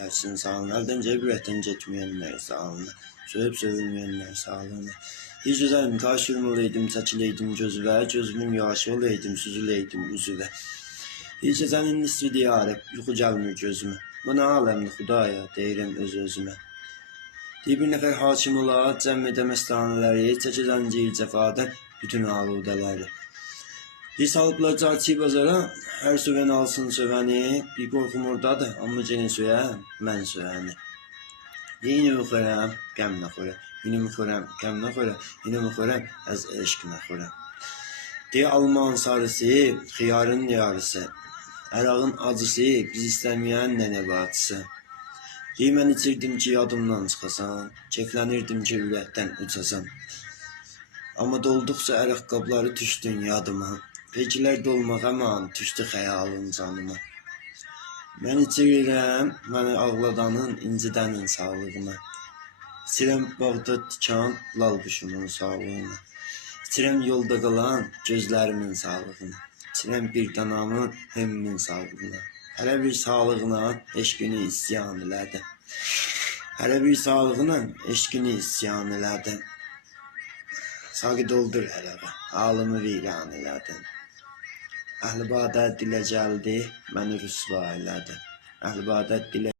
dersin sağlığına. Elden cebiretten getmeyenler sağlığına. Söyleyip sövülmeyenler sağlığına. Hiç güzelim karşılmalıydım, saçılıydım gözüve. Gözümün yaşı olaydım, süzüleydim üzüve. Hiç güzelim nisvi diyarep, yuxu gelmir gözüme. Bu ne alemli Xudaya, deyirəm öz-özümə. Bir nəfər hakim olar, cəm edə məstanələri, çəkəcən cil cəfadən bütün aludələri. Bir salıblar carçı bazara, hər sövən alsın sövəni, bir qorxum oradadır, amma gene söyəm, mən sövəni. Yine müxörəm, qəm məxörəm, yine müxörəm, qəm məxörəm, yine müxörəm, əz eşq məxörəm. Deyə alman sarısı, xiyarın yarısı, ərağın acısı, biz istəməyən nənə bacısı. Mən içirdim ki yadımdan çıxasan, keyflənirdim ki ürəkdən uçasan. Amma dolduqca əraq qabları düşdün yadıma, pekilər dolmaq əman düşdü xəyalın canıma. Mən içirirəm, məni ağladanın, incidənin sağlığına. İçirəm bağda tikan, lal quşunun sağlığına. İçirəm yolda qalan gözlərimin sağlığına. İçirəm bir danamın, hemmin sağlığına. Hələ bir sağlığına eşqini isyan elədim. Hələ bir sağlığına eşqini isyan elədim. Sağı doldur hələ, halımı viran elədim. Əhl-i badət dilə gəldi, məni rüsva elədi. Əhl-i badət dilə